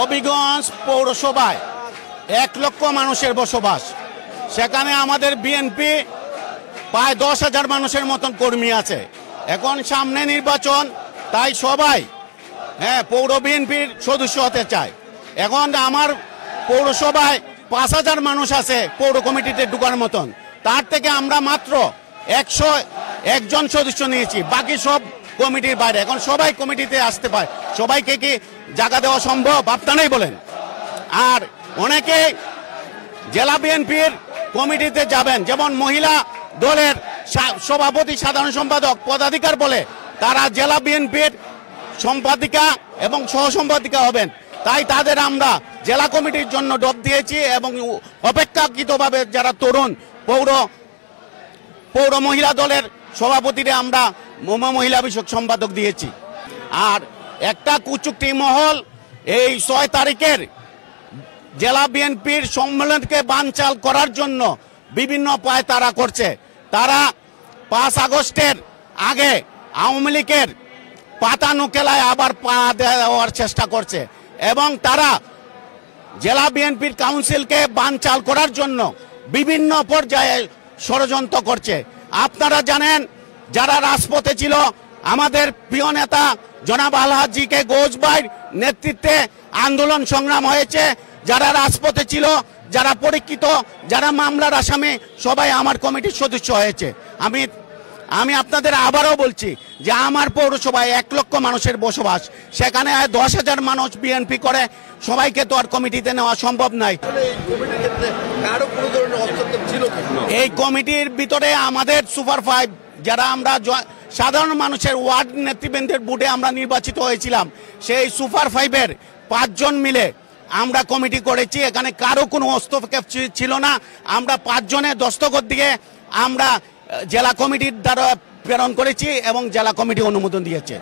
হবিগঞ্জ পৌরসভায় 1 লক্ষ মানুষের বসবাস। সেখানে আমাদের বিএনপি প্রায় 10,000 মানুষের মতন কর্মী আছে। এখন সামনে নির্বাচন, তাই সবাই পৌর বিএনপির সদস্য হতে চায়। এখন আমার পৌরসভায় 5,000 মানুষ আছে পৌর কমিটিতে ঢুকার মতন, তার থেকে আমরা মাত্র 101 জন সদস্য নিয়েছি, বাকি সব কমিটির বাইরে। এখন সবাই কমিটিতে আসতে পারে, সবাইকে কি জায়গা দেওয়া সম্ভব আপনারাই বলেন। আর অনেকে জেলা বিএনপির কমিটিতে যাবেন, যেমন মহিলা দলের সভাপতি, সাধারণ সম্পাদক, পদাধিকার বলে তারা জেলা বিএনপির সম্পাদিকা এবং সহ সম্পাদিকা হবেন। তাই তাদের আমরা জেলা কমিটির জন্য ডপ দিয়েছি এবং অপেক্ষাকৃতভাবে যারা তরুণ পৌর মহিলা দলের সভাপতিরা আমরা মহিলা বিষয়ক সম্পাদক দিয়েছি। আর একটা কুচুক্তি মহল এই 6 তারিখের জেলা বিএনপির সম্মেলনকে বানচাল করার জন্য বিভিন্ন পায় তারা করছে। তারা 5 আগস্টের আগে আওয়ামী লীগের পাতানো কেলায় আবার পা দেওয়ার চেষ্টা করছে এবং তারা জেলা বিএনপির কাউন্সিলকে বানচাল করার জন্য বিভিন্ন পর্যায়ে ষড়যন্ত্র করছে। আপনারা জানেন, যারা রাজপথে ছিল, আমাদের প্রিয় নেতা জনাব আলহাজিকে গোজবাইর নেতৃত্বে আন্দোলন সংগ্রাম হয়েছে। যারা রাজপথে ছিল, যারা পরীক্ষিত, যারা মামলার আসামি, সবাই আমার কমিটির সদস্য হয়েছে। আমি আপনাদের আবারও বলছি যে আমার পৌরসভায় 1 লক্ষ মানুষের বসবাস, সেখানে 10,000 মানুষ বিএনপি করে, সবাইকে তো আর কমিটিতে নেওয়া সম্ভব নাই। এই কমিটির ভিতরে আমাদের সুপার 5 যারা আমরা সাধারণ মানুষের ওয়ার্ড নেতৃবৃন্দের বুটে আমরা নির্বাচিত হয়েছিলাম, সেই সুপার 5-এর 5 জন মিলে আমরা কমিটি করেছি। এখানে কারো কোনো হস্তক্ষেপ ছিল না। আমরা 5 জনের দস্তখত দিয়ে আমরা জেলা কমিটির দ্বারা প্রেরণ করেছি এবং জেলা কমিটি অনুমোদন দিয়েছে।